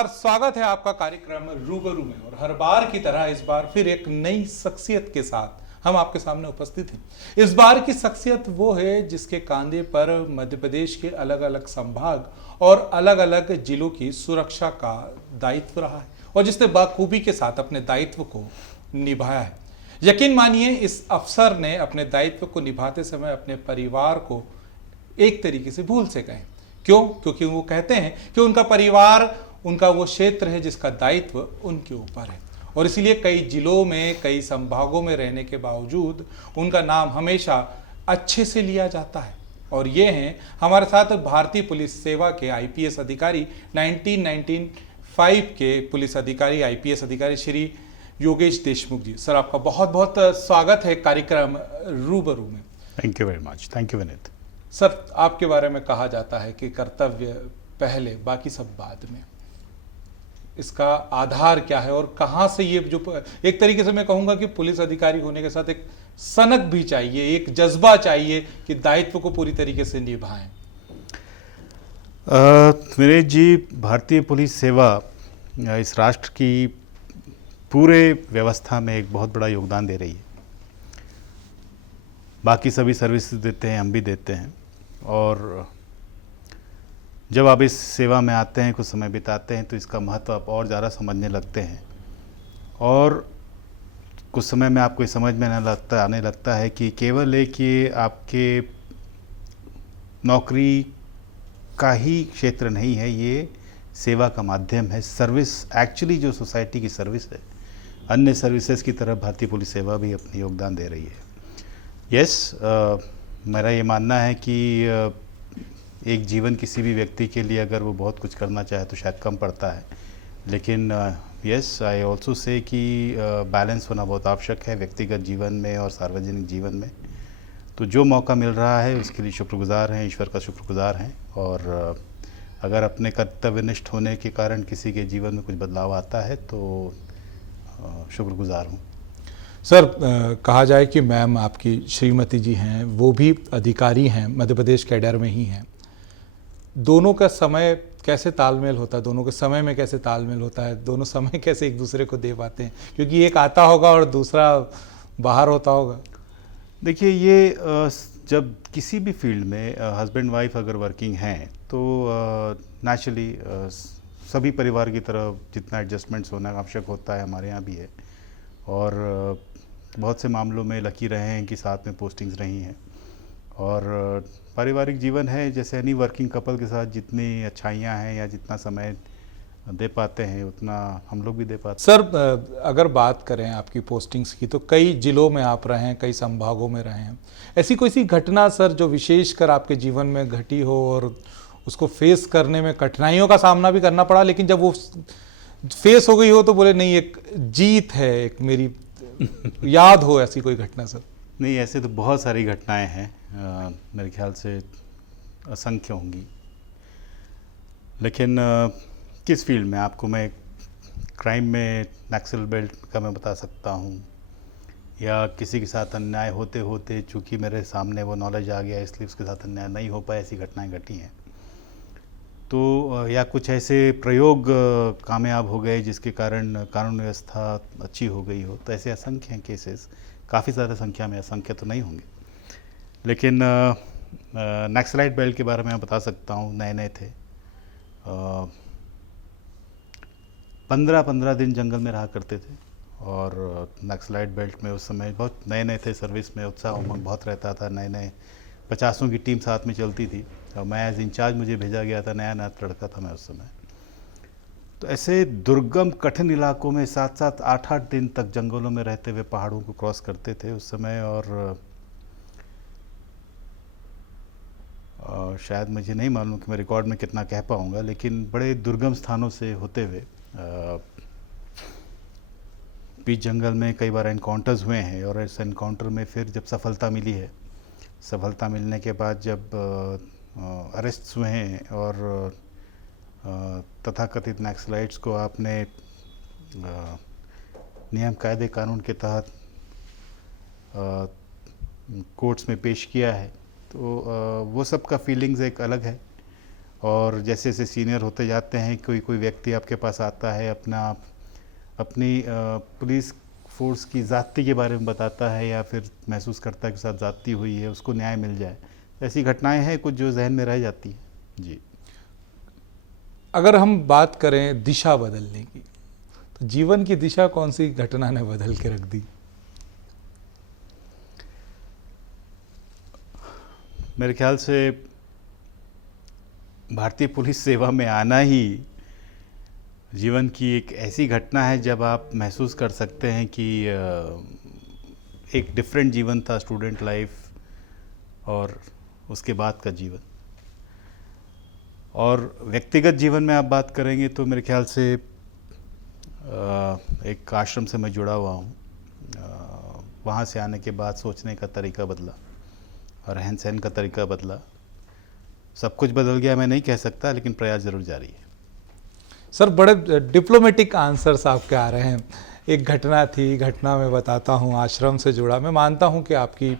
नमस्कार, स्वागत है आपका कार्यक्रम रूबरू में। और हर बार की तरह इस बार फिर एक नई शख्सियत के साथ हम आपके सामने उपस्थित हैं। इस बार की शख्सियत वो है जिसके कंधे पर मध्य प्रदेश के अलग अलग संभाग और अलग अलग जिलों की सुरक्षा का दायित्व रहा है और जिसने बाखूबी के साथ अपने दायित्व को निभाया है। यकीन मानिए, इस अफसर ने अपने दायित्व को निभाते समय अपने परिवार को एक तरीके से भूल से गए। क्यों? क्योंकि वो कहते हैं कि उनका परिवार उनका वो क्षेत्र है जिसका दायित्व उनके ऊपर है और इसीलिए कई जिलों में, कई संभागों में रहने के बावजूद उनका नाम हमेशा अच्छे से लिया जाता है। और ये हैं हमारे साथ भारतीय पुलिस सेवा के आईपीएस अधिकारी, 1995 के पुलिस अधिकारी, आईपीएस अधिकारी श्री योगेश देशमुख जी। सर, आपका बहुत बहुत स्वागत है कार्यक्रम रूबरू में। Thank you very much. Thank you Vineet. Sir, आपके बारे में कहा जाता है कि कर्तव्य पहले, बाकी सब बाद में। इसका आधार क्या है और कहाँ से ये जो एक तरीके से मैं कहूँगा कि पुलिस अधिकारी होने के साथ एक सनक भी चाहिए, एक जज्बा चाहिए कि दायित्व को पूरी तरीके से निभाएं। विनीत जी, भारतीय पुलिस सेवा इस राष्ट्र की पूरे व्यवस्था में एक बहुत बड़ा योगदान दे रही है। बाकी सभी सर्विस देते हैं, हम भी देते हैं। और जब आप इस सेवा में आते हैं, कुछ समय बिताते हैं, तो इसका महत्व आप और ज़्यादा समझने लगते हैं। और कुछ समय में आपको समझ में आने लगता है कि केवल एक ये आपके नौकरी का ही क्षेत्र नहीं है, ये सेवा का माध्यम है। सर्विस एक्चुअली जो सोसाइटी की सर्विस है, अन्य सर्विसेज की तरह भारतीय पुलिस सेवा भी अपनी योगदान दे रही है। यस, मेरा ये मानना है कि एक जीवन किसी भी व्यक्ति के लिए अगर वो बहुत कुछ करना चाहे तो शायद कम पड़ता है, लेकिन यस, आई ऑल्सो से कि बैलेंस होना बहुत आवश्यक है व्यक्तिगत जीवन में और सार्वजनिक जीवन में। तो जो मौका मिल रहा है उसके लिए शुक्रगुजार हैं, ईश्वर का शुक्रगुजार हैं। और अगर अपने कर्तव्यनिष्ठ होने के कारण किसी के जीवन में कुछ बदलाव आता है तो शुक्रगुजार हूँ। सर, कहा जाए कि मैम आपकी श्रीमती जी हैं, वो भी अधिकारी हैं, मध्य प्रदेश कैडर में ही हैं। दोनों का समय कैसे तालमेल होता है? दोनों के समय में कैसे तालमेल होता है? दोनों समय कैसे एक दूसरे को दे पाते हैं? क्योंकि एक आता होगा और दूसरा बाहर होता होगा। देखिए, ये जब किसी भी फील्ड में हस्बैंड वाइफ अगर वर्किंग हैं तो नेचुरली सभी परिवार की तरह जितना एडजस्टमेंट्स होना आवश्यक होता है, हमारे यहाँ भी है। और बहुत से मामलों में लकी रहे हैं कि साथ में पोस्टिंग्स रही हैं। और पारिवारिक जीवन है, जैसे एनी वर्किंग कपल के साथ जितनी अच्छाइयाँ हैं या जितना समय दे पाते हैं उतना हम लोग भी दे पाते हैं। सर, अगर बात करें आपकी पोस्टिंग्स की, तो कई जिलों में आप रहे हैं, कई संभागों में रहे हैं। ऐसी कोई सी घटना सर जो विशेषकर आपके जीवन में घटी हो और उसको फेस करने में कठिनाइयों का सामना भी करना पड़ा, लेकिन जब वो फेस हो गई हो तो बोले नहीं, एक जीत है, एक मेरी याद हो ऐसी कोई घटना सर? नहीं, ऐसे तो बहुत सारी घटनाएं हैं, मेरे ख्याल से असंख्य होंगी। लेकिन किस फील्ड में आपको मैं क्राइम में नक्सल बेल्ट का मैं बता सकता हूँ, या किसी के साथ अन्याय होते होते चूँकि मेरे सामने वो नॉलेज आ गया इसलिए उसके साथ अन्याय नहीं हो पाया, ऐसी घटनाएं घटी हैं। तो या कुछ ऐसे प्रयोग कामयाब हो गए जिसके कारण कानून व्यवस्था अच्छी हो गई हो, तो ऐसे असंख्य हैं केसेस, काफ़ी ज़्यादा संख्या में, असंख्य तो नहीं होंगे। लेकिन नक्सलाइट बेल्ट के बारे में मैं बता सकता हूँ। नए नए थे, 15-15 दिन जंगल में रहा करते थे। और नक्सलाइट बेल्ट में उस समय बहुत नए नए थे, सर्विस में उत्साह उमंग बहुत रहता था, नए नए 50 की टीम साथ में चलती थी और मैं एज इंचार्ज मुझे भेजा गया था, नया नया लड़का था मैं उस समय। तो ऐसे दुर्गम कठिन इलाकों में 7-7, 8-8 दिन तक जंगलों में रहते हुए पहाड़ों को क्रॉस करते थे उस समय। और शायद मुझे नहीं मालूम कि मैं रिकॉर्ड में कितना कह पाऊँगा, लेकिन बड़े दुर्गम स्थानों से होते हुए बीच जंगल में कई बार एनकाउंटर्स हुए हैं। और इस एनकाउंटर में फिर जब सफलता मिली है, सफलता मिलने के बाद जब अरेस्ट हुए हैं और तथाकथित नक्सलाइट्स को आपने नियम कायदे कानून के तहत कोर्ट्स में पेश किया है, तो वो सब का फीलिंग्स एक अलग है। और जैसे जैसे सीनियर होते जाते हैं कोई कोई व्यक्ति आपके पास आता है अपनी पुलिस फोर्स की ज़्यादती के बारे में बताता है या फिर महसूस करता है कि साथ ज़्यादती हुई है, उसको न्याय मिल जाए। ऐसी घटनाएं हैं कुछ जो जहन में रह जाती हैं। जी। अगर हम बात करें दिशा बदलने की, तो जीवन की दिशा कौन सी घटना ने बदल के रख दी? मेरे ख्याल से भारतीय पुलिस सेवा में आना ही जीवन की एक ऐसी घटना है जब आप महसूस कर सकते हैं कि एक डिफरेंट जीवन था स्टूडेंट लाइफ और उसके बाद का जीवन। और व्यक्तिगत जीवन में आप बात करेंगे तो मेरे ख्याल से एक आश्रम से मैं जुड़ा हुआ हूँ। वहाँ से आने के बाद सोचने का तरीका बदला और रहन सहन का तरीका बदला। सब कुछ बदल गया मैं नहीं कह सकता, लेकिन प्रयास ज़रूर जारी है। सर, बड़े डिप्लोमेटिक आंसर्स आपके आ रहे हैं। एक घटना थी, घटना मैं बताता हूँ, आश्रम से जुड़ा। मैं मानता हूँ कि आपकी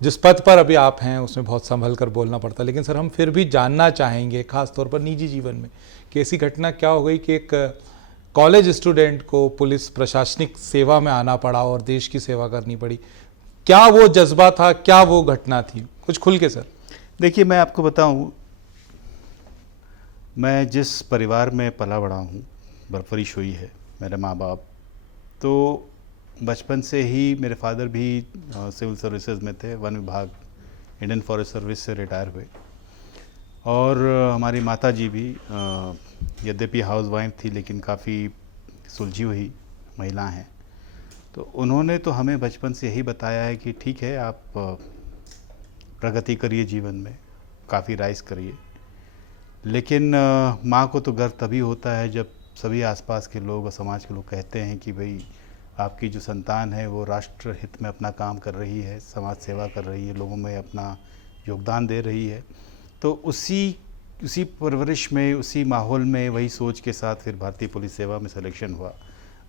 जिस पद पर अभी आप हैं उसमें बहुत संभल कर बोलना पड़ता है, लेकिन सर हम फिर भी जानना चाहेंगे, खास तौर पर निजी जीवन में, कि ऐसी घटना क्या हो गई कि एक कॉलेज स्टूडेंट को पुलिस प्रशासनिक सेवा में आना पड़ा और देश की सेवा करनी पड़ी। क्या वो जज्बा था, क्या वो घटना थी? कुछ खुल के सर। देखिए, मैं आपको बताऊं, मैं जिस परिवार में पला बड़ा हूँ, परवरिश हुई है, मेरे माँ बाप, तो बचपन से ही मेरे फादर भी सिविल सर्विसेज में थे, वन विभाग, इंडियन फॉरेस्ट सर्विस से रिटायर हुए। और हमारी माता जी भी यद्यपि हाउस वाइफ थी लेकिन काफ़ी सुलझी हुई महिला हैं। तो उन्होंने तो हमें बचपन से यही बताया है कि ठीक है, आप प्रगति करिए जीवन में, काफ़ी राइज करिए, लेकिन माँ को तो गर्व तभी होता है जब सभी आसपास के लोग और समाज के लोग कहते हैं कि भाई आपकी जो संतान है वो राष्ट्र हित में अपना काम कर रही है, समाज सेवा कर रही है, लोगों में अपना योगदान दे रही है। तो उसी परवरिश में, उसी माहौल में, वही सोच के साथ फिर भारतीय पुलिस सेवा में सिलेक्शन हुआ।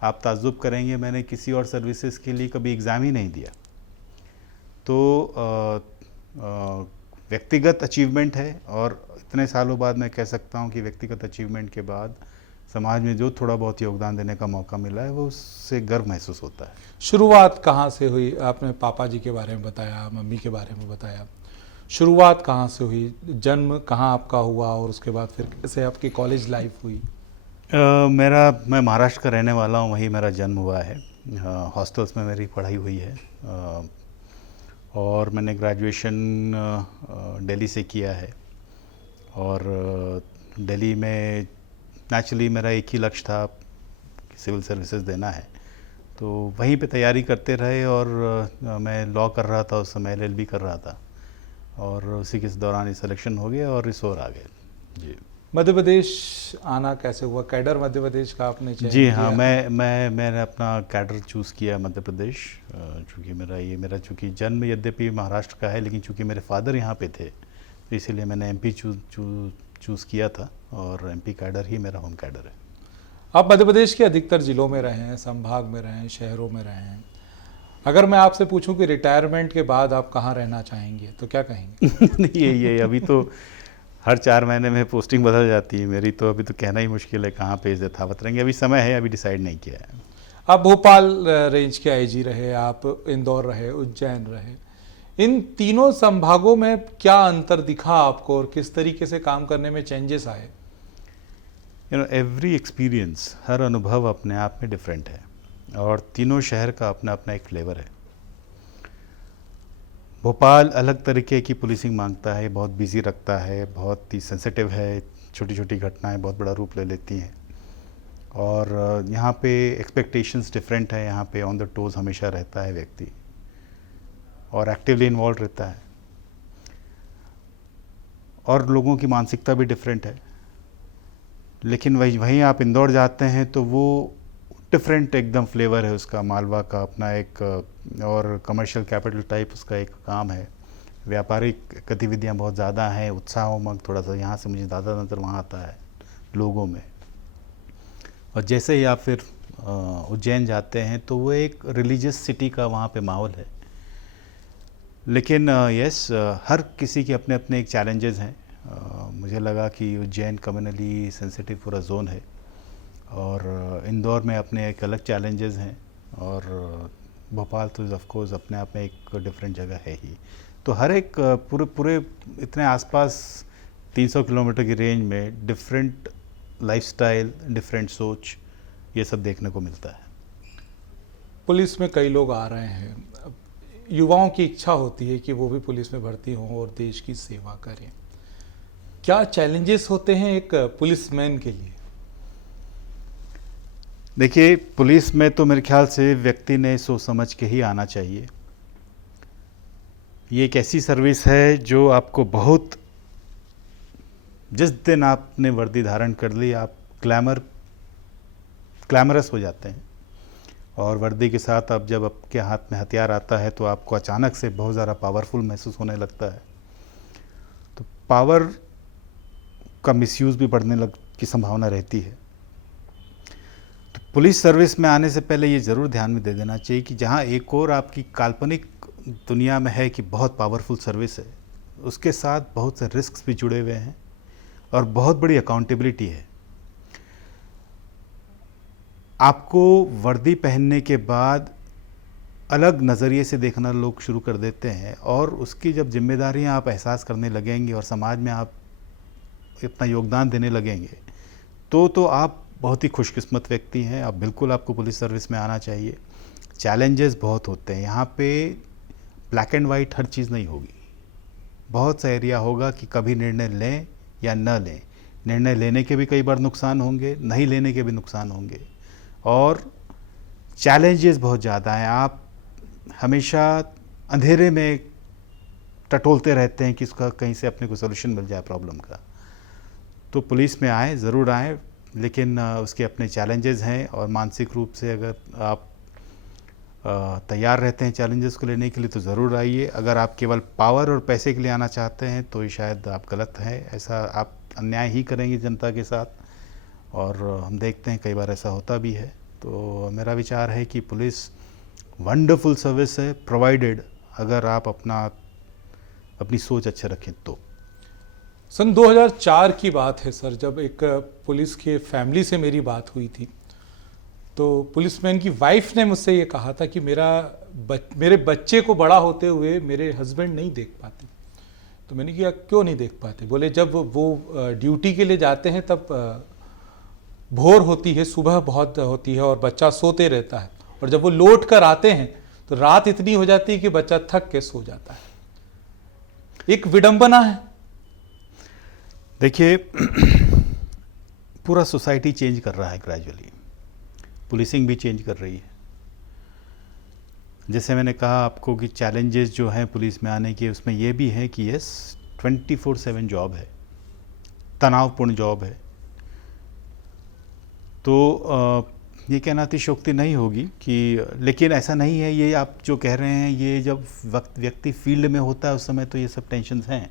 आप ताज्जुब करेंगे, मैंने किसी और सर्विसेज के लिए कभी एग्ज़ाम ही नहीं दिया। तो व्यक्तिगत अचीवमेंट है, और इतने सालों बाद मैं कह सकता हूँ कि व्यक्तिगत अचीवमेंट के बाद समाज में जो थोड़ा बहुत योगदान देने का मौका मिला है वो उससे गर्व महसूस होता है। शुरुआत कहाँ से हुई? आपने पापा जी के बारे में बताया, मम्मी के बारे में बताया, शुरुआत कहाँ से हुई? जन्म कहाँ आपका हुआ और उसके बाद फिर कैसे आपकी कॉलेज लाइफ हुई? मैं महाराष्ट्र का रहने वाला हूँ, वहीं मेरा जन्म हुआ है। हॉस्टल्स में मेरी पढ़ाई हुई है, और मैंने ग्रेजुएशन दिल्ली से किया है। और दिल्ली में नेचुरली मेरा एक ही लक्ष्य था कि सिविल सर्विसेज देना है, तो वहीं पे तैयारी करते रहे। और मैं लॉ कर रहा था उस समय, LLB कर रहा था, और उसी के दौरान ही सिलेक्शन हो गया और रिसोर आ गए। जी। मध्य प्रदेश आना कैसे हुआ? कैडर मध्य प्रदेश का आपने चयन जी हाँ, किया? मैंने अपना कैडर चूज़ किया मध्य प्रदेश, चूँकि मेरा चूँकि जन्म यद्यपि महाराष्ट्र का है, लेकिन चूँकि मेरे फादर यहाँ पे थे तो इसीलिए मैंने MP चूज़ किया था, और MP कैडर ही मेरा होम कैडर है। आप मध्य प्रदेश के अधिकतर जिलों में रहे हैं, संभाग में रहे हैं, शहरों में रहे हैं। अगर मैं आपसे पूछूं कि रिटायरमेंट के बाद आप कहाँ रहना चाहेंगे तो क्या कहेंगे? ये अभी तो हर 4 महीने में पोस्टिंग बदल जाती है मेरी, तो अभी तो कहना ही मुश्किल है कहाँ पे यथावत रहेंगे। अभी समय है, अभी डिसाइड नहीं किया है। आप भोपाल रेंज के IG रहे, आप इंदौर रहे, उज्जैन रहे, इन तीनों संभागों में क्या अंतर दिखा आपको और किस तरीके से काम करने में चेंजेस आए? एवरी एक्सपीरियंस, हर अनुभव अपने आप में डिफरेंट है, और तीनों शहर का अपना अपना एक फ्लेवर है। भोपाल अलग तरीके की पुलिसिंग मांगता है, बहुत बिजी रखता है, बहुत ही सेंसिटिव है, छोटी छोटी घटनाएं बहुत बड़ा रूप ले लेती हैं। और यहाँ पे एक्सपेक्टेशंस डिफरेंट है, यहाँ पे ऑन द टोज हमेशा रहता है व्यक्ति, और एक्टिवली इन्वॉल्व रहता है, और लोगों की मानसिकता भी डिफरेंट है। लेकिन वहीं आप इंदौर जाते हैं तो वो डिफरेंट एकदम फ्लेवर है उसका, मालवा का अपना एक, और कमर्शियल कैपिटल टाइप उसका एक काम है। व्यापारिक गतिविधियां बहुत ज़्यादा हैं, उत्साह उमंग थोड़ा सा यहाँ से मुझे ज़्यादा नज़र वहाँ आता है लोगों में। और जैसे ही आप फिर उज्जैन जाते हैं तो वो एक रिलीजियस सिटी का वहाँ पे माहौल है। लेकिन यस, हर किसी के अपने अपने एक चैलेंजेस हैं। मुझे लगा कि उज्जैन कम्युनली सेंसिटिव पूरा जोन है और इंदौर में अपने एक अलग चैलेंजेस हैं और भोपाल तो ऑफ कोर्स अपने आप में एक डिफरेंट जगह है ही। तो हर एक पूरे पूरे इतने आसपास 300 किलोमीटर की रेंज में डिफरेंट लाइफस्टाइल, डिफरेंट सोच, ये सब देखने को मिलता है। पुलिस में कई लोग आ रहे हैं, अब युवाओं की इच्छा होती है कि वो भी पुलिस में भर्ती हों और देश की सेवा करें। क्या चैलेंजेस होते हैं एक पुलिसमैन के लिए? देखिए, पुलिस में तो मेरे ख्याल से व्यक्ति ने सोच समझ के ही आना चाहिए। ये एक ऐसी सर्विस है जो आपको बहुत, जिस दिन आपने वर्दी धारण कर ली आप ग्लैमरस हो जाते हैं और वर्दी के साथ अब जब आपके हाथ में हथियार आता है तो आपको अचानक से बहुत ज़्यादा पावरफुल महसूस होने लगता है। तो पावर का मिसयूज़ भी बढ़ने लग की संभावना रहती है। तो पुलिस सर्विस में आने से पहले ये ज़रूर ध्यान में दे देना चाहिए कि जहाँ एक और आपकी काल्पनिक दुनिया में है कि बहुत पावरफुल सर्विस है, उसके साथ बहुत से रिस्क्स भी जुड़े हुए हैं और बहुत बड़ी अकाउंटेबिलिटी है। आपको वर्दी पहनने के बाद अलग नज़रिए से देखना लोग शुरू कर देते हैं और उसकी जब जिम्मेदारियां आप एहसास करने लगेंगे और समाज में आप इतना योगदान देने लगेंगे तो आप बहुत ही खुशकिस्मत व्यक्ति हैं। आप बिल्कुल, आपको पुलिस सर्विस में आना चाहिए। चैलेंजेस बहुत होते हैं यहाँ पे, ब्लैक एंड वाइट हर चीज़ नहीं होगी। बहुत सा एरिया होगा कि कभी निर्णय लें या न लें, निर्णय लेने के भी कई बार नुकसान होंगे, नहीं लेने के भी नुकसान होंगे और चैलेंजेस बहुत ज़्यादा हैं। आप हमेशा अंधेरे में टटोलते रहते हैं कि इसका कहीं से अपने को सोल्यूशन मिल जाए प्रॉब्लम का। तो पुलिस में आए, ज़रूर आएँ, लेकिन उसके अपने चैलेंजेस हैं और मानसिक रूप से अगर आप तैयार रहते हैं चैलेंजेस को लेने के लिए तो ज़रूर आइए। अगर आप केवल पावर और पैसे के लिए आना चाहते हैं तो ये शायद आप गलत हैं। ऐसा आप अन्याय ही करेंगे जनता के साथ और हम देखते हैं कई बार ऐसा होता भी है। तो मेरा विचार है कि पुलिस वंडरफुल सर्विस है, प्रोवाइडेड अगर आप अपनी सोच अच्छे रखें तो। सन 2004 की बात है सर, जब एक पुलिस के फैमिली से मेरी बात हुई थी तो पुलिसमैन की वाइफ ने मुझसे ये कहा था कि मेरे बच्चे को बड़ा होते हुए मेरे हस्बैंड नहीं देख पाते। तो मैंने कहा क्यों नहीं देख पाते? बोले जब वो ड्यूटी के लिए जाते हैं तब भोर होती है, सुबह बहुत होती है और बच्चा सोते रहता है और जब वो लौट कर आते हैं तो रात इतनी हो जाती है कि बच्चा थक के सो जाता है। एक विडंबना है। देखिए, पूरा सोसाइटी चेंज कर रहा है ग्रेजुअली, पुलिसिंग भी चेंज कर रही है। जैसे मैंने कहा आपको कि चैलेंजेस जो हैं पुलिस में आने के, उसमें ये भी है कि यस 24/7 जॉब है, तनावपूर्ण जॉब है। तो ये कहना अतिशयोक्ति नहीं होगी कि, लेकिन ऐसा नहीं है ये आप जो कह रहे हैं, ये जब व्यक्ति फील्ड में होता है उस समय तो ये सब टेंशन्स हैं,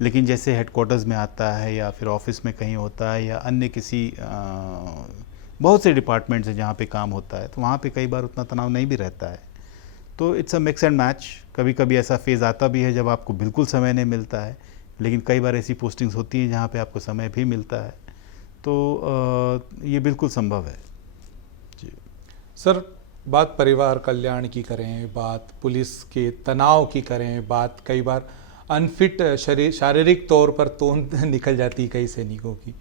लेकिन जैसे हेडक्वार्टर्स में आता है या फिर ऑफिस में कहीं होता है या अन्य किसी बहुत से डिपार्टमेंट्स हैं जहाँ पे काम होता है तो वहाँ पे कई बार उतना तनाव नहीं भी रहता है। तो it's a mix and match. कभी कभी ऐसा फेज़ आता भी है जब आपको बिल्कुल समय नहीं मिलता है, लेकिन कई बार ऐसी पोस्टिंग्स होती हैं जहाँ पे आपको समय भी मिलता है। तो ये बिल्कुल संभव है जी। सर, बात परिवार कल्याण की करें, बात पुलिस के तनाव की करें, बात कई बार अनफिट शारीरिक तौर पर तोंद निकल जाती है कई सैनिकों की।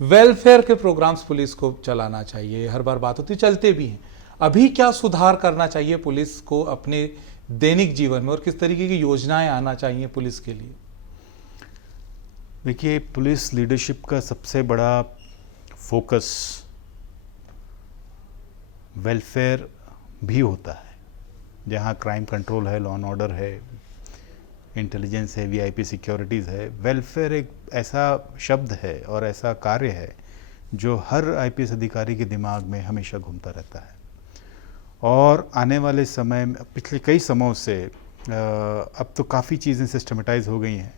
वेलफेयर के प्रोग्राम्स पुलिस को चलाना चाहिए, हर बार बात होती, चलते भी हैं। अभी क्या सुधार करना चाहिए पुलिस को अपने दैनिक जीवन में और किस तरीके की योजनाएं आना चाहिए पुलिस के लिए? देखिए, पुलिस लीडरशिप का सबसे बड़ा फोकस वेलफेयर भी होता है। जहाँ क्राइम कंट्रोल है, लॉ एंड ऑर्डर है, इंटेलिजेंस है, वीआईपी सिक्योरिटीज़ है, वेलफेयर एक ऐसा शब्द है और ऐसा कार्य है जो हर आईपीएस अधिकारी के दिमाग में हमेशा घूमता रहता है। और आने वाले समय में, पिछले कई समयों से अब तो काफ़ी चीज़ें सिस्टमेटाइज हो गई हैं।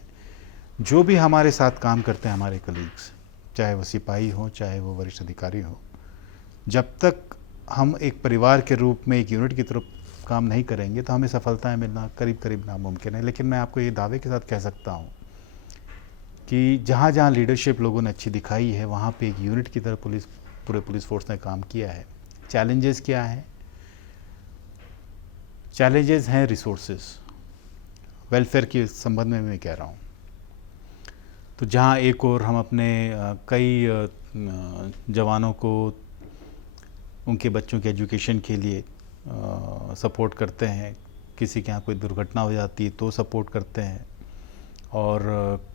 जो भी हमारे साथ काम करते हैं हमारे कलीग्स, चाहे वो सिपाही हों चाहे वो वरिष्ठ अधिकारी हों, जब तक हम एक परिवार के रूप में एक यूनिट की तरफ काम नहीं करेंगे तो हमें सफलताएं मिलना करीब करीब नामुमकिन है। लेकिन मैं आपको ये दावे के साथ कह सकता हूँ कि जहाँ जहाँ लीडरशिप लोगों ने अच्छी दिखाई है वहाँ पे एक यूनिट की तरह पूरे पुलिस फोर्स ने काम किया है। चैलेंजेस क्या हैं? चैलेंजेस हैं रिसोर्सेज, वेलफेयर के संबंध में मैं कह रहा हूँ। तो जहाँ एक और हम अपने कई जवानों को उनके बच्चों के एजुकेशन के लिए सपोर्ट करते हैं, किसी के यहाँ कोई दुर्घटना हो जाती है तो सपोर्ट करते हैं, और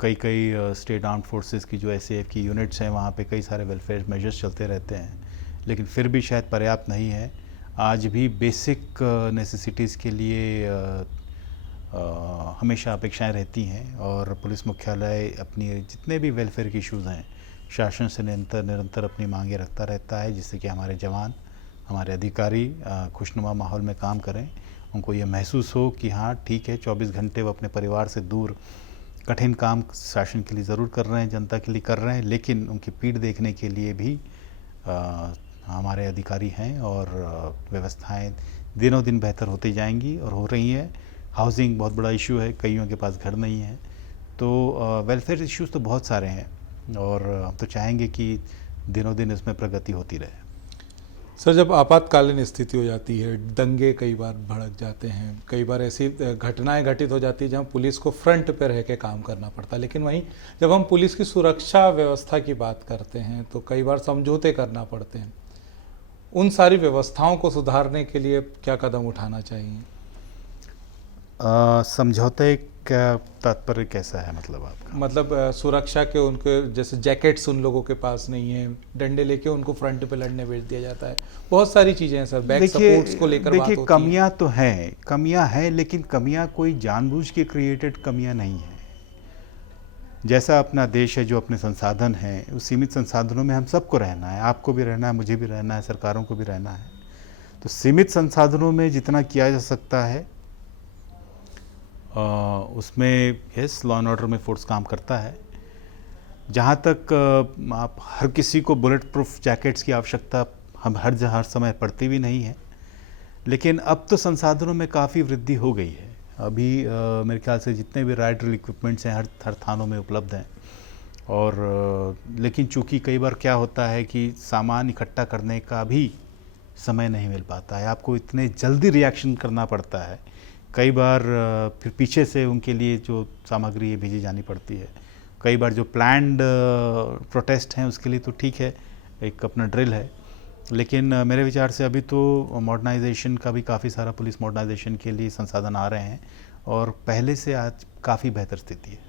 कई स्टेट आर्म्ड फोर्सेस की जो SAF की यूनिट्स हैं वहाँ पे कई सारे वेलफेयर मेजर्स चलते रहते हैं, लेकिन फिर भी शायद पर्याप्त नहीं है। आज भी बेसिक नेसेसिटीज़ के लिए हमेशा अपेक्षाएं रहती हैं, और पुलिस मुख्यालय अपनी जितने भी वेलफेयर के इश्यूज़ हैं शासन से निरंतर अपनी मांगे रखता रहता है, जिससे कि हमारे जवान, हमारे अधिकारी खुशनुमा माहौल में काम करें, उनको ये महसूस हो कि हाँ ठीक है 24 घंटे वो अपने परिवार से दूर कठिन काम शासन के लिए ज़रूर कर रहे हैं, जनता के लिए कर रहे हैं, लेकिन उनकी पीठ देखने के लिए भी हमारे अधिकारी हैं, और व्यवस्थाएं दिनों दिन बेहतर होती जाएंगी और हो रही हैं। हाउसिंग बहुत बड़ा इशू है, कईयों के पास घर नहीं है, तो वेलफेयर इश्यूज़ तो बहुत सारे हैं, और हम तो चाहेंगे कि दिनों दिन इसमें प्रगति होती रहे। सर, जब आपातकालीन स्थिति हो जाती है, दंगे कई बार भड़क जाते हैं, कई बार ऐसी घटनाएं घटित हो जाती है जहां पुलिस को फ्रंट पे रह के काम करना पड़ता है, लेकिन वहीं जब हम पुलिस की सुरक्षा व्यवस्था की बात करते हैं तो कई बार समझौते करना पड़ते हैं। उन सारी व्यवस्थाओं को सुधारने के लिए क्या कदम उठाना चाहिए? समझौते का तात्पर्य कैसा है, मतलब आपका? मतलब सुरक्षा के उनके जैसे जैकेट्स उन लोगों के पास नहीं है, डंडे लेके उनको फ्रंट पे लड़ने भेज दिया जाता है, बहुत सारी चीज़ें हैं सर, बैक सपोर्ट्स को लेकर बात होती है। कमियां तो हैं, कमियां हैं, लेकिन कमियां कोई जानबूझ के क्रिएटेड कमियां नहीं हैं। जैसा अपना देश है, जो अपने संसाधन हैं, उस सीमित संसाधनों में हम सबको रहना है, आपको भी रहना है, मुझे भी रहना है, सरकारों को भी रहना है। तो सीमित संसाधनों में जितना किया जा सकता है उसमें यस लॉ एंड ऑर्डर में फोर्स काम करता है। जहाँ तक आप हर किसी को बुलेट प्रूफ जैकेट्स की आवश्यकता हम हर समय पड़ती भी नहीं है, लेकिन अब तो संसाधनों में काफ़ी वृद्धि हो गई है। अभी मेरे ख्याल से जितने भी राइड ड्रिल इक्विपमेंट्स हैं हर थानों में उपलब्ध हैं, और लेकिन चूंकि कई बार क्या होता है कि सामान इकट्ठा करने का भी समय नहीं मिल पाता है, आपको इतने जल्दी रिएक्शन करना पड़ता है, कई बार फिर पीछे से उनके लिए जो सामग्री भेजी जानी पड़ती है, कई बार जो प्लान्ड प्रोटेस्ट हैं उसके लिए तो ठीक है, एक अपना ड्रिल है, लेकिन मेरे विचार से अभी तो मॉडर्नाइजेशन का भी काफ़ी सारा पुलिस मॉडर्नाइजेशन के लिए संसाधन आ रहे हैं, और पहले से आज काफ़ी बेहतर स्थिति है।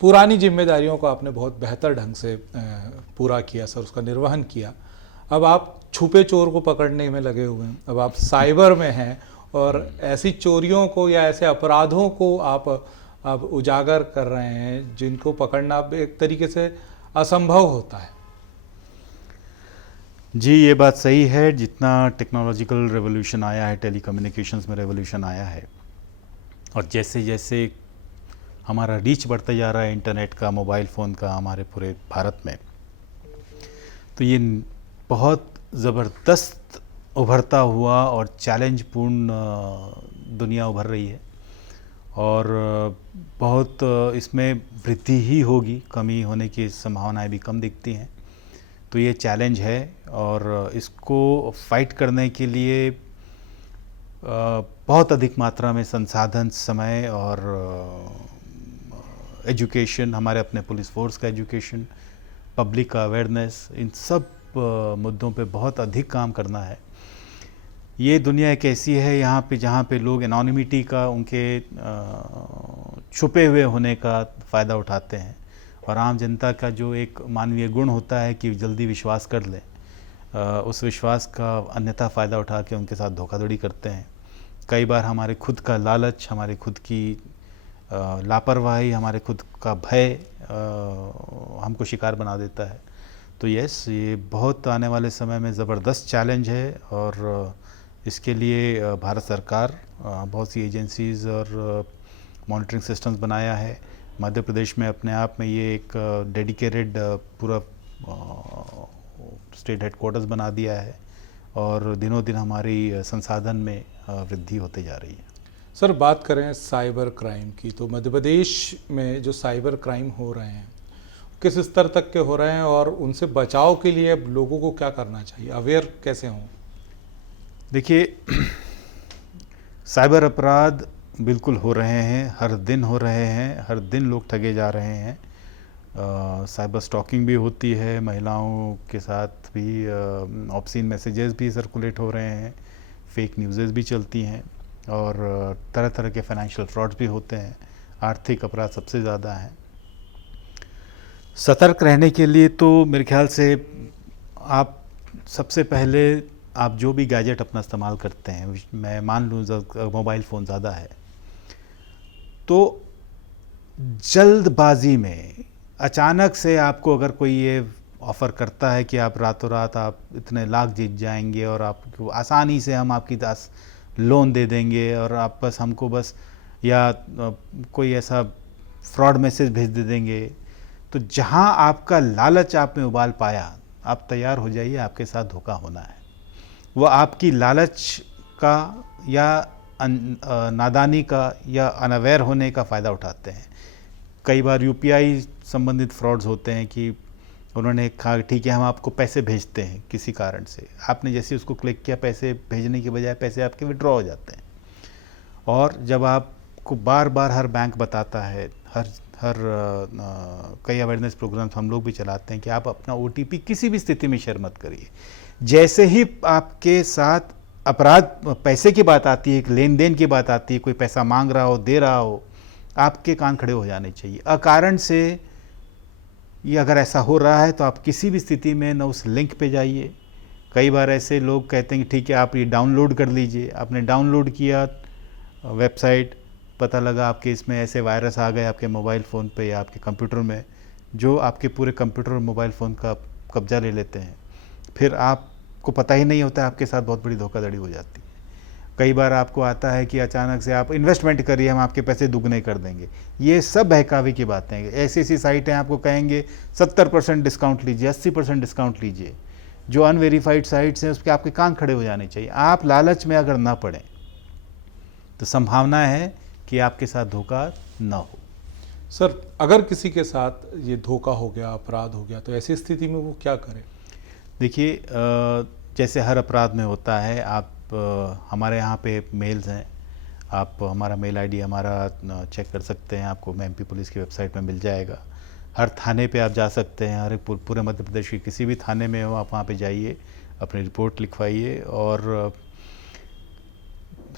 पुरानी जिम्मेदारियों को आपने बहुत बेहतर ढंग से पूरा किया सर, उसका निर्वहन किया। अब आप छुपे चोर को पकड़ने में लगे हुए हैं, अब आप साइबर में हैं, और ऐसी चोरियों को या ऐसे अपराधों को आप अब उजागर कर रहे हैं जिनको पकड़ना एक तरीके से असंभव होता है। जी, ये बात सही है। जितना टेक्नोलॉजिकल रेवोल्यूशन आया है, टेलीकम्युनिकेशंस में रेवोल्यूशन आया है, और जैसे जैसे हमारा रीच बढ़ता जा रहा है इंटरनेट का, मोबाइल फ़ोन का हमारे पूरे भारत में, तो ये बहुत ज़बरदस्त उभरता हुआ और चैलेंज पूर्ण दुनिया उभर रही है, और बहुत इसमें वृद्धि ही होगी, कमी होने की संभावनाएं भी कम दिखती हैं। तो ये चैलेंज है, और इसको फाइट करने के लिए बहुत अधिक मात्रा में संसाधन, समय और एजुकेशन, हमारे अपने पुलिस फोर्स का एजुकेशन, पब्लिक का अवेयरनेस, इन सब मुद्दों पे बहुत अधिक काम करना है। ये दुनिया एक ऐसी है यहाँ पे जहाँ पे लोग एनोनिमिटी का, उनके छुपे हुए होने का फ़ायदा उठाते हैं, और आम जनता का जो एक मानवीय गुण होता है कि जल्दी विश्वास कर ले, उस विश्वास का अन्यथा फ़ायदा उठा के उनके साथ धोखाधड़ी करते हैं। कई बार हमारे खुद का लालच, हमारे खुद की लापरवाही, हमारे खुद का भय हमको शिकार बना देता है। तो यस, ये बहुत आने वाले समय में ज़बरदस्त चैलेंज है, और इसके लिए भारत सरकार बहुत सी एजेंसीज़ और मॉनिटरिंग सिस्टम्स बनाया है। मध्य प्रदेश में अपने आप में ये एक डेडिकेटेड पूरा स्टेट हेडक्वार्टर्स बना दिया है, और दिनों दिन हमारी संसाधन में वृद्धि होते जा रही है। सर बात करें साइबर क्राइम की, तो मध्य प्रदेश में जो साइबर क्राइम हो रहे हैं किस स्तर तक के हो रहे हैं और उनसे बचाव के लिए अब लोगों को क्या करना चाहिए, अवेयर कैसे हों? देखिए, साइबर अपराध बिल्कुल हो रहे हैं, हर दिन हो रहे हैं, हर दिन लोग ठगे जा रहे हैं। साइबर स्टॉकिंग भी होती है, महिलाओं के साथ भी ऑब्ससीन मैसेजेस भी सर्कुलेट हो रहे हैं, फेक न्यूज़ेस भी चलती हैं और तरह तरह के फाइनेंशियल फ्रॉड्स भी होते हैं। आर्थिक अपराध सबसे ज़्यादा हैं। सतर्क रहने के लिए तो मेरे ख्याल से आप सबसे पहले आप जो भी गैजेट अपना इस्तेमाल करते हैं, मैं मान लूँ मोबाइल फ़ोन ज़्यादा है, तो जल्दबाजी में अचानक से आपको अगर कोई ये ऑफ़र करता है कि आप रातों रात आप इतने लाख जीत जाएंगे और आपको आसानी से हम आपकी लोन दे देंगे और आप बस हमको बस या कोई ऐसा फ्रॉड मैसेज भेज दे देंगे, तो जहां आपका लालच आप में उबाल पाया, आप तैयार हो जाइए, आपके साथ धोखा होना है। वो आपकी लालच का या नादानी का या अनअवेयर होने का फ़ायदा उठाते हैं। कई बार यूपीआई संबंधित फ्रॉड्स होते हैं कि उन्होंने कहा ठीक है हम आपको पैसे भेजते हैं किसी कारण से, आपने जैसे उसको क्लिक किया, पैसे भेजने के बजाय पैसे आपके विड्रॉ हो जाते हैं। और जब आपको बार बार हर बैंक बताता है, कई अवेयरनेस प्रोग्राम्स हम लोग भी चलाते हैं कि आप अपना ओटीपी किसी भी स्थिति में शेयर मत करिए। जैसे ही आपके साथ अपराध पैसे की बात आती है, एक लेन देन की बात आती है, कोई पैसा मांग रहा हो, दे रहा हो, आपके कान खड़े हो जाने चाहिए। अकारण से ये अगर ऐसा हो रहा है तो आप किसी भी स्थिति में न उस लिंक पे जाइए। कई बार ऐसे लोग कहते हैं कि ठीक है आप ये डाउनलोड कर लीजिए, आपने डाउनलोड किया वेबसाइट, पता लगा आपके इसमें ऐसे वायरस आ गए आपके मोबाइल फ़ोन पे या आपके कंप्यूटर में, जो आपके पूरे कंप्यूटर और मोबाइल फ़ोन का कब्जा ले लेते हैं। फिर आपको पता ही नहीं होता है, आपके साथ बहुत बड़ी धोखाधड़ी हो जाती है। कई बार आपको आता है कि अचानक से आप इन्वेस्टमेंट करिए, हम आपके पैसे दुगने कर देंगे। ये सब बहकावे की बातें हैं। ऐसी ऐसी साइटें आपको कहेंगे 70% डिस्काउंट लीजिए, 80% डिस्काउंट लीजिए। जो अनवेरीफाइड साइट्स हैं उस पर आपके कान खड़े हो जाने चाहिए। आप लालच में अगर ना पड़ें तो संभावना है कि आपके साथ धोखा ना हो। सर अगर किसी के साथ ये धोखा हो गया, अपराध हो गया, तो ऐसी स्थिति में वो क्या करे? देखिए, जैसे हर अपराध में होता है, आप हमारे यहाँ पे मेल्स हैं, आप हमारा मेल आईडी हमारा चेक कर सकते हैं, आपको एमपी पुलिस की वेबसाइट में मिल जाएगा। हर थाने पे आप जा सकते हैं, हर एक पूरे मध्य प्रदेश के किसी भी थाने में हो आप वहाँ पे जाइए, अपनी रिपोर्ट लिखवाइए। और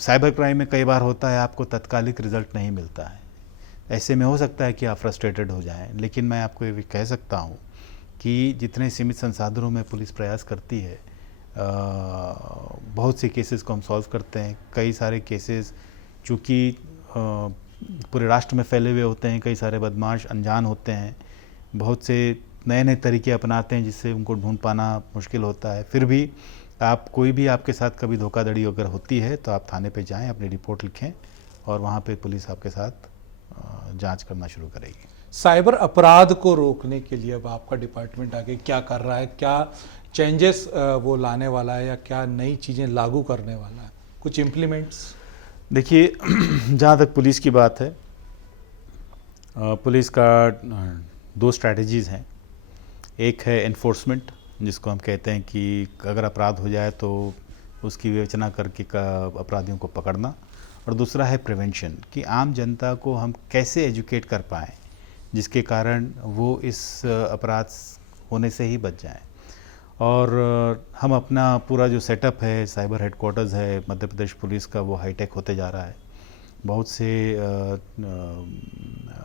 साइबर क्राइम में कई बार होता है आपको तत्कालिक रिजल्ट नहीं मिलता है, ऐसे में हो सकता है कि आप फ्रस्ट्रेटेड हो जाएं। लेकिन मैं आपको ये भी कह सकता हूँ कि जितने सीमित संसाधनों में पुलिस प्रयास करती है, बहुत से केसेस को हम सॉल्व करते हैं। कई सारे केसेस चूँकि पूरे राष्ट्र में फैले हुए होते हैं, कई सारे बदमाश अनजान होते हैं, बहुत से नए नए तरीके अपनाते हैं जिससे उनको ढूंढ पाना मुश्किल होता है। फिर भी आप कोई भी आपके साथ कभी धोखाधड़ी अगर होती है तो आप थाने पे जाएं, अपनी रिपोर्ट लिखें और वहाँ पे पुलिस आपके साथ जांच करना शुरू करेगी। साइबर अपराध को रोकने के लिए अब आपका डिपार्टमेंट आगे क्या कर रहा है, क्या चेंजेस वो लाने वाला है या क्या नई चीज़ें लागू करने वाला है, कुछ इम्प्लीमेंट्स? देखिए, जहाँ तक पुलिस की बात है, पुलिस का 2 स्ट्रैटेजीज़ हैं। एक है एनफोर्समेंट, जिसको हम कहते हैं कि अगर अपराध हो जाए तो उसकी विवेचना करके अपराधियों को पकड़ना, और दूसरा है प्रिवेंशन, कि आम जनता को हम कैसे एजुकेट कर पाएँ जिसके कारण वो इस अपराध होने से ही बच जाएं। और हम अपना पूरा जो सेटअप है, साइबर हेडक्वार्टर्स है मध्य प्रदेश पुलिस का, वो हाईटेक होते जा रहा है। बहुत से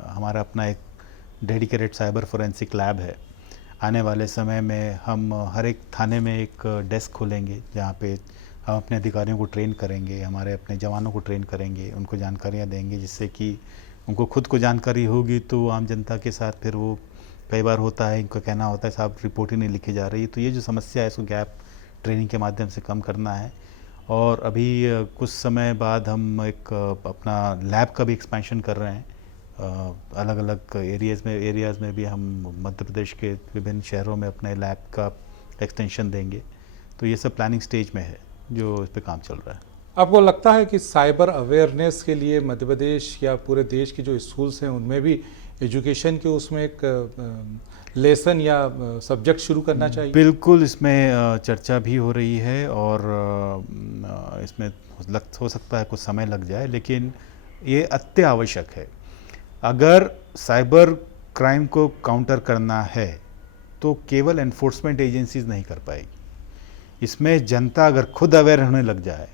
हमारा अपना एक डेडिकेटेड साइबर फोरेंसिक लैब है। आने वाले समय में हम हर एक थाने में एक डेस्क खोलेंगे जहाँ पे हम अपने अधिकारियों को ट्रेन करेंगे, हमारे अपने जवानों को ट्रेन करेंगे, उनको जानकारियाँ देंगे, जिससे कि उनको खुद को जानकारी होगी तो आम जनता के साथ फिर वो, कई बार होता है इनका कहना होता है साहब रिपोर्ट ही नहीं लिखी जा रही, तो ये जो समस्या है इसको गैप ट्रेनिंग के माध्यम से कम करना है। और अभी कुछ समय बाद हम एक अपना लैब का भी एक्सपेंशन कर रहे हैं। अलग अलग एरियाज़ में भी हम मध्य प्रदेश के विभिन्न शहरों में अपने लैब का एक्सटेंशन देंगे। तो ये सब प्लानिंग स्टेज में है, जो इस पे काम चल रहा है। आपको लगता है कि साइबर अवेयरनेस के लिए मध्य प्रदेश या पूरे देश की जो स्कूल्स हैं उनमें भी एजुकेशन के उसमें एक लेसन या सब्जेक्ट शुरू करना चाहिए? बिल्कुल, इसमें चर्चा भी हो रही है और इसमें हो सकता है कुछ समय लग जाए, लेकिन ये अत्य आवश्यक है। अगर साइबर क्राइम को काउंटर करना है तो केवल एनफोर्समेंट एजेंसीज नहीं कर पाएगी। इसमें जनता अगर खुद अवेयर होने लग जाए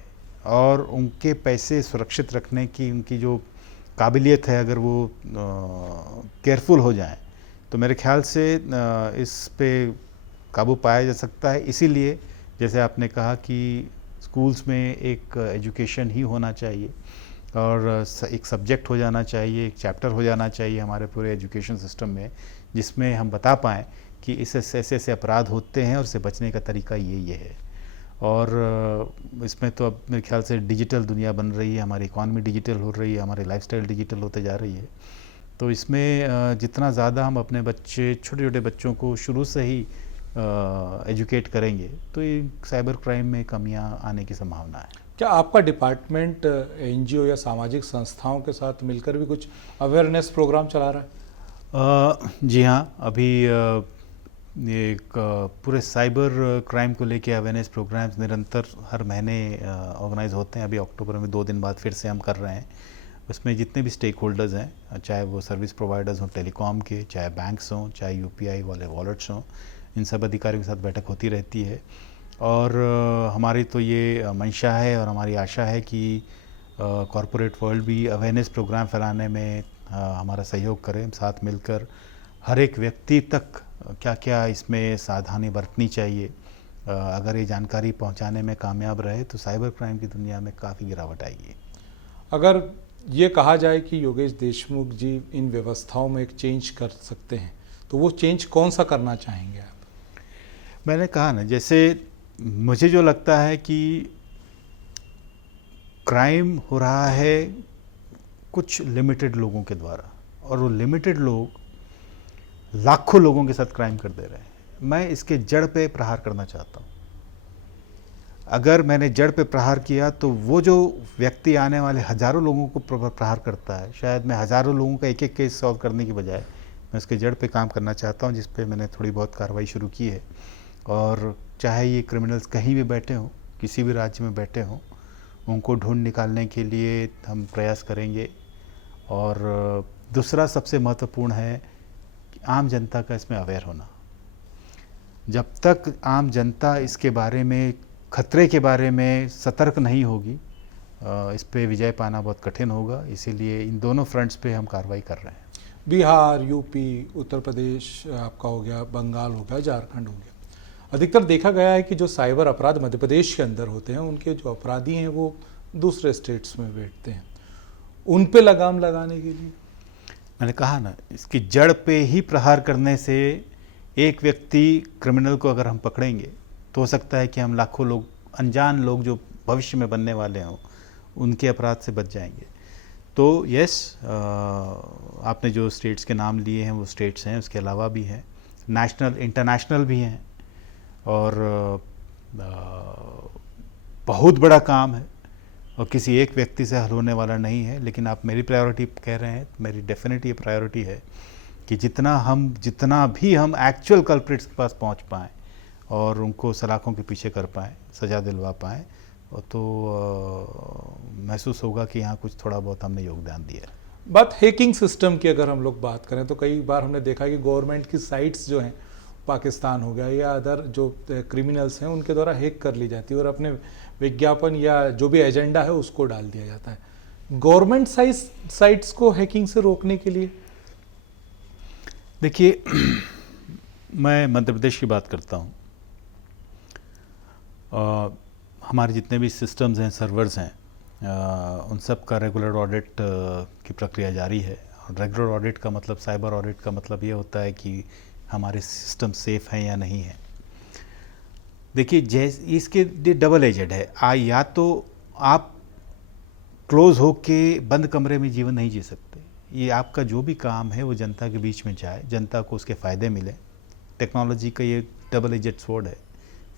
और उनके पैसे सुरक्षित रखने की उनकी जो काबिलियत है, अगर वो केयरफुल हो जाएं, तो मेरे ख्याल से इस पे काबू पाया जा सकता है। इसीलिए जैसे आपने कहा कि स्कूल्स में एक एजुकेशन ही होना चाहिए और एक सब्जेक्ट हो जाना चाहिए, एक चैप्टर हो जाना चाहिए हमारे पूरे एजुकेशन सिस्टम में, जिसमें हम बता पाएँ कि इससे ऐसे ऐसे अपराध होते हैं और इससे बचने का तरीका ये है। और इसमें तो अब मेरे ख्याल से डिजिटल दुनिया बन रही है, हमारी इकॉनमी डिजिटल हो रही है, हमारी लाइफस्टाइल डिजिटल होते जा रही है। तो इसमें जितना ज़्यादा हम अपने बच्चे, छोटे छोटे बच्चों को शुरू से ही एजुकेट करेंगे तो ये साइबर क्राइम में कमियां आने की संभावना है। क्या आपका डिपार्टमेंट एनजीओ या सामाजिक संस्थाओं के साथ मिलकर भी कुछ अवेयरनेस प्रोग्राम चला रहा है? जी हाँ, अभी एक पूरे साइबर क्राइम को लेके अवेयरनेस प्रोग्राम्स निरंतर हर महीने ऑर्गेनाइज होते हैं। अभी अक्टूबर में 2 दिन बाद फिर से हम कर रहे हैं। उसमें जितने भी स्टेक होल्डर्स हैं, चाहे वो सर्विस प्रोवाइडर्स हों टेलीकॉम के, चाहे बैंक्स हों, चाहे यूपीआई वाले वॉलेट्स हों, इन सब अधिकारियों के साथ बैठक होती रहती है। और हमारी तो ये मंशा है और हमारी आशा है कि कॉरपोरेट वर्ल्ड भी अवेयरनेस प्रोग्राम फैलाने में हमारा सहयोग करें। साथ मिलकर हर एक व्यक्ति तक क्या क्या इसमें सावधानी बरतनी चाहिए, अगर ये जानकारी पहुंचाने में कामयाब रहे तो साइबर क्राइम की दुनिया में काफ़ी गिरावट आएगी। अगर ये कहा जाए कि योगेश देशमुख जी इन व्यवस्थाओं में एक चेंज कर सकते हैं, तो वो चेंज कौन सा करना चाहेंगे आप? मैंने कहा ना, जैसे मुझे जो लगता है कि क्राइम हो रहा है कुछ लिमिटेड लोगों के द्वारा, और वो लिमिटेड लोग लाखों लोगों के साथ क्राइम कर दे रहे हैं। मैं इसके जड़ पे प्रहार करना चाहता हूँ। अगर मैंने जड़ पे प्रहार किया तो वो जो व्यक्ति आने वाले हज़ारों लोगों को प्रहार करता है, शायद मैं हज़ारों लोगों का एक एक केस सॉल्व करने की बजाय मैं उसके जड़ पे काम करना चाहता हूँ, जिस पे मैंने थोड़ी बहुत कार्रवाई शुरू की है। और चाहे ये क्रिमिनल्स कहीं भी बैठे हों, किसी भी राज्य में बैठे हों, उनको ढूंढ निकालने के लिए हम प्रयास करेंगे। और दूसरा सबसे महत्वपूर्ण है कि आम जनता का इसमें अवेयर होना। जब तक आम जनता इसके बारे में, खतरे के बारे में सतर्क नहीं होगी, इस पे विजय पाना बहुत कठिन होगा। इसीलिए इन दोनों फ्रंट्स पे हम कार्रवाई कर रहे हैं। बिहार, यूपी, उत्तर प्रदेश आपका हो गया, बंगाल हो गया, झारखंड हो गया, अधिकतर देखा गया है कि जो साइबर अपराध मध्य प्रदेश के अंदर होते हैं, उनके जो अपराधी हैं वो दूसरे स्टेट्स में बैठते हैं। उन पे लगाम लगाने के लिए मैंने कहा ना, इसकी जड़ पे ही प्रहार करने से एक व्यक्ति क्रिमिनल को अगर हम पकड़ेंगे तो हो सकता है कि हम लाखों लोग, अनजान लोग जो भविष्य में बनने वाले हों, उनके अपराध से बच जाएंगे। तो यस, आपने जो स्टेट्स के नाम लिए हैं वो स्टेट्स हैं, उसके अलावा भी हैं, नेशनल इंटरनेशनल भी हैं। और बहुत बड़ा काम है और किसी एक व्यक्ति से हल होने वाला नहीं है। लेकिन आप मेरी प्रायोरिटी कह रहे हैं, मेरी डेफिनेटली ये प्रायोरिटी है कि जितना भी हम एक्चुअल कल्प्रिट्स के पास पहुंच पाएँ और उनको सलाखों के पीछे कर पाएँ, सज़ा दिलवा पाएँ, तो महसूस होगा कि यहाँ कुछ थोड़ा बहुत हमने योगदान दिया है। बात हैकिंग सिस्टम की अगर हम लोग बात करें तो कई बार हमने देखा कि गवर्नमेंट की साइट्स जो हैं, पाकिस्तान हो गया या अदर जो क्रिमिनल्स हैं, उनके द्वारा हैक कर ली जाती है और अपने विज्ञापन या जो भी एजेंडा है उसको डाल दिया जाता है। गवर्नमेंट साइट्स को हैकिंग से रोकने के लिए, देखिए, मैं मध्य प्रदेश की बात करता हूँ। हमारे जितने भी सिस्टम्स हैं, सर्वर्स हैं, उन सब का रेगुलर ऑडिट की प्रक्रिया जारी है। और रेगुलर ऑडिट का मतलब, साइबर ऑडिट का मतलब ये होता है कि हमारे सिस्टम सेफ हैं या नहीं है। देखिए, जैसे इसके डबल एजेड है। या तो आप क्लोज होके बंद कमरे में जीवन नहीं जी सकते। ये आपका जो भी काम है वो जनता के बीच में जाए, जनता को उसके फ़ायदे मिले। टेक्नोलॉजी का ये डबल एजेड स्वॉर्ड है,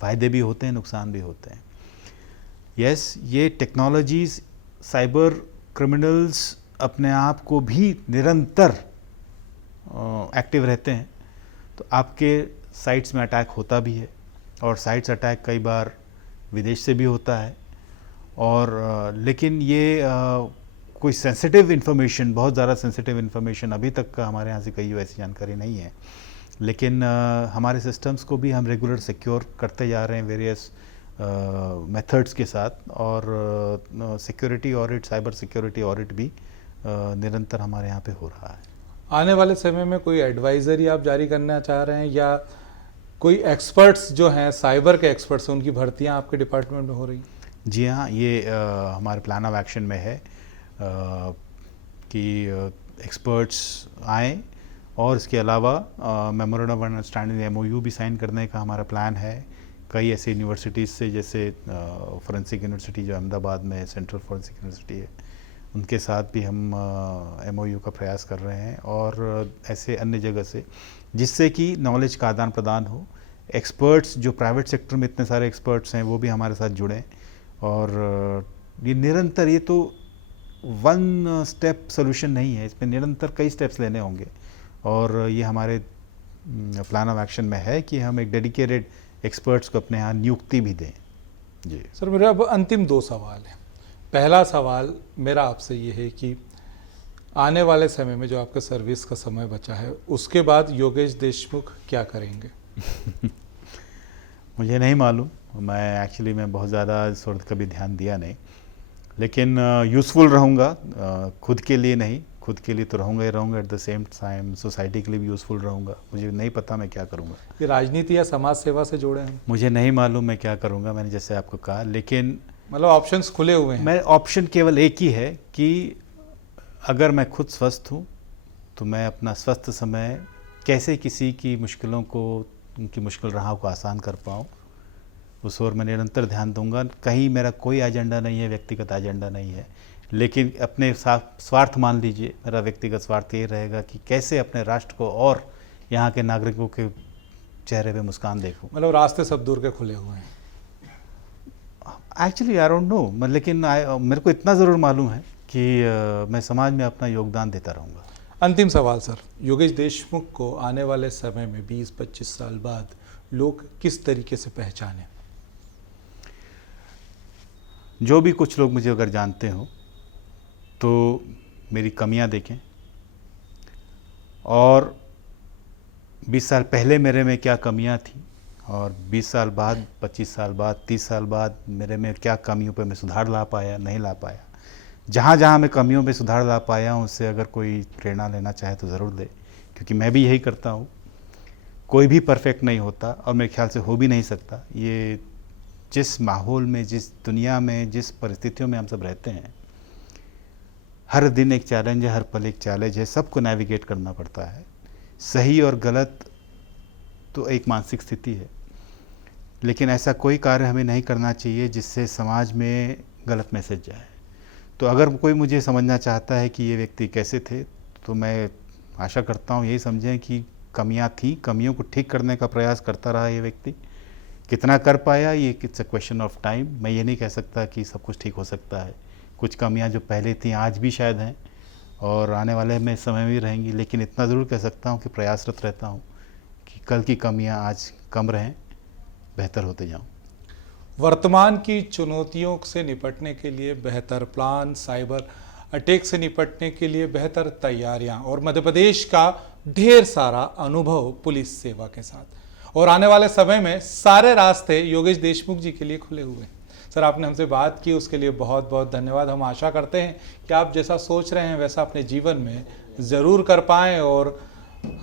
फ़ायदे भी होते हैं, नुकसान भी होते हैं। यस, ये टेक्नोलॉजीज, साइबर क्रिमिनल्स अपने आप को भी निरंतर एक्टिव रहते हैं, तो आपके साइट्स में अटैक होता भी है, और साइट्स अटैक कई बार विदेश से भी होता है, और लेकिन ये कोई सेंसिटिव इन्फॉर्मेशन, बहुत ज़्यादा सेंसिटिव इन्फॉर्मेशन अभी तक का हमारे यहाँ से कहीं ऐसी जानकारी नहीं है, लेकिन हमारे सिस्टम्स को भी हम रेगुलर सिक्योर करते जा रहे हैं वेरियस मेथड्स के साथ, और security audit, cyber security audit भी निरंतर हमारे यहाँ पे हो रहा है। आने वाले समय में कोई एडवाइजरी आप जारी करना चाह रहे हैं, या कोई एक्सपर्ट्स जो हैं, साइबर के एक्सपर्ट्स हैं, उनकी भर्तियां आपके डिपार्टमेंट में हो रही हैं? जी हाँ, ये हमारे प्लान ऑफ एक्शन में है कि एक्सपर्ट्स आएँ, और इसके अलावा मेमोरेंडम ऑफ अंडरस्टैंडिंग MOU भी साइन करने का हमारा प्लान है कई ऐसे यूनिवर्सिटीज़ से, जैसे फॉरेंसिक यूनिवर्सिटी जो अहमदाबाद में सेंट्रल फॉरेंसिक यूनिवर्सिटी है, उनके साथ भी हम MOU का प्रयास कर रहे हैं, और ऐसे अन्य जगह से, जिससे कि नॉलेज का आदान प्रदान हो। एक्सपर्ट्स जो प्राइवेट सेक्टर में इतने सारे एक्सपर्ट्स हैं वो भी हमारे साथ जुड़ें, और ये निरंतर, ये तो वन स्टेप सोल्यूशन नहीं है, इसमें निरंतर कई स्टेप्स लेने होंगे, और ये हमारे प्लान ऑफ एक्शन में है कि हम एक डेडिकेटेड एक्सपर्ट्स को अपने यहाँ नियुक्ति भी दें। जी सर, मेरे अब अंतिम 2 सवाल हैं। पहला सवाल मेरा आपसे ये है कि आने वाले समय में जो आपका सर्विस का समय बचा है, उसके बाद योगेश देशमुख क्या करेंगे? मुझे नहीं मालूम, मैं एक्चुअली मैं बहुत ज़्यादा इस वक्त कभी ध्यान दिया नहीं, लेकिन यूज़फुल रहूँगा, खुद के लिए नहीं, खुद के लिए तो रहूँगा ही रहूँगा, at the same time society के लिए भी यूज़फुल रहूँगा। मुझे नहीं पता मैं क्या करूँगा। ये राजनीति या समाज सेवा से जुड़े हैं? मुझे नहीं मालूम मैं क्या करूँगा, मैंने जैसे आपको कहा, लेकिन मतलब ऑप्शंस खुले हुए हैं? मैं ऑप्शन केवल एक ही है कि अगर मैं खुद स्वस्थ हूँ तो मैं अपना स्वस्थ समय कैसे किसी की मुश्किलों को, उनकी मुश्किल राहों को आसान कर पाऊँ, उस ओर मैं निरंतर ध्यान दूंगा। कहीं मेरा कोई एजेंडा नहीं है, व्यक्तिगत एजेंडा नहीं है, लेकिन अपने स्वार्थ मान लीजिए, मेरा व्यक्तिगत स्वार्थ ये रहेगा कि कैसे अपने राष्ट्र को और यहाँ के नागरिकों के चेहरे पे मुस्कान देखूं। मतलब रास्ते सब दूर के खुले हुए हैं? एक्चुअली आई डोंट नो, लेकिन मेरे को इतना ज़रूर मालूम है कि मैं समाज में अपना योगदान देता रहूँगा। अंतिम सवाल सर, योगेश देशमुख को आने वाले समय में 20-25 साल बाद लोग किस तरीके से पहचानें? जो भी कुछ लोग मुझे अगर जानते हो तो मेरी कमियां देखें, और 20 साल पहले मेरे में क्या कमियां थी, और 20 साल बाद, 25 साल बाद, 30 साल बाद मेरे में क्या कमियों पे मैं सुधार ला पाया, नहीं ला पाया। जहाँ जहाँ मैं कमियों पे सुधार ला पाया हूँ, उससे अगर कोई प्रेरणा लेना चाहे तो ज़रूर दे, क्योंकि मैं भी यही करता हूँ। कोई भी परफेक्ट नहीं होता, और मेरे ख्याल से हो भी नहीं सकता। ये जिस माहौल में, जिस दुनिया में, जिस परिस्थितियों में हम सब रहते हैं, हर दिन एक चैलेंज है, हर पल एक चैलेंज है, सबको नेविगेट करना पड़ता है। सही और गलत तो एक मानसिक स्थिति है, लेकिन ऐसा कोई कार्य हमें नहीं करना चाहिए जिससे समाज में गलत मैसेज जाए। तो अगर कोई मुझे समझना चाहता है कि ये व्यक्ति कैसे थे, तो मैं आशा करता हूँ यही समझें कि कमियां थी, कमियों को ठीक करने का प्रयास करता रहा ये व्यक्ति। कितना कर पाया, ये it's a question of time. मैं ये नहीं कह सकता कि सब कुछ ठीक हो सकता है। कुछ कमियां जो पहले थी आज भी शायद हैं, और आने वाले में समय भी रहेंगी, लेकिन इतना ज़रूर कह सकता हूँ कि प्रयासरत रहता हूँ कि कल की कमियां आज कम रहें, बेहतर होते जाऊँ। वर्तमान की चुनौतियों से निपटने के लिए बेहतर प्लान, साइबर अटैक से निपटने के लिए बेहतर तैयारियां, और मध्य प्रदेश का ढेर सारा अनुभव पुलिस सेवा के साथ, और आने वाले समय में सारे रास्ते योगेश देशमुख जी के लिए खुले हुए हैं। सर, आपने हमसे बात की, उसके लिए बहुत बहुत धन्यवाद। हम आशा करते हैं कि आप जैसा सोच रहे हैं वैसा अपने जीवन में ज़रूर कर पाएँ, और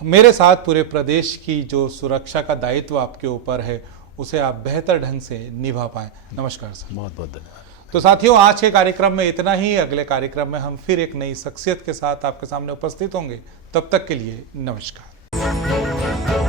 मेरे साथ पूरे प्रदेश की जो सुरक्षा का दायित्व आपके ऊपर है उसे आप बेहतर ढंग से निभा पाएँ। नमस्कार सर। बहुत बहुत धन्यवाद। तो साथियों, आज के कार्यक्रम में इतना ही। अगले कार्यक्रम में हम फिर एक नई शख्सियत के साथ आपके सामने उपस्थित होंगे। तब तक के लिए नमस्कार।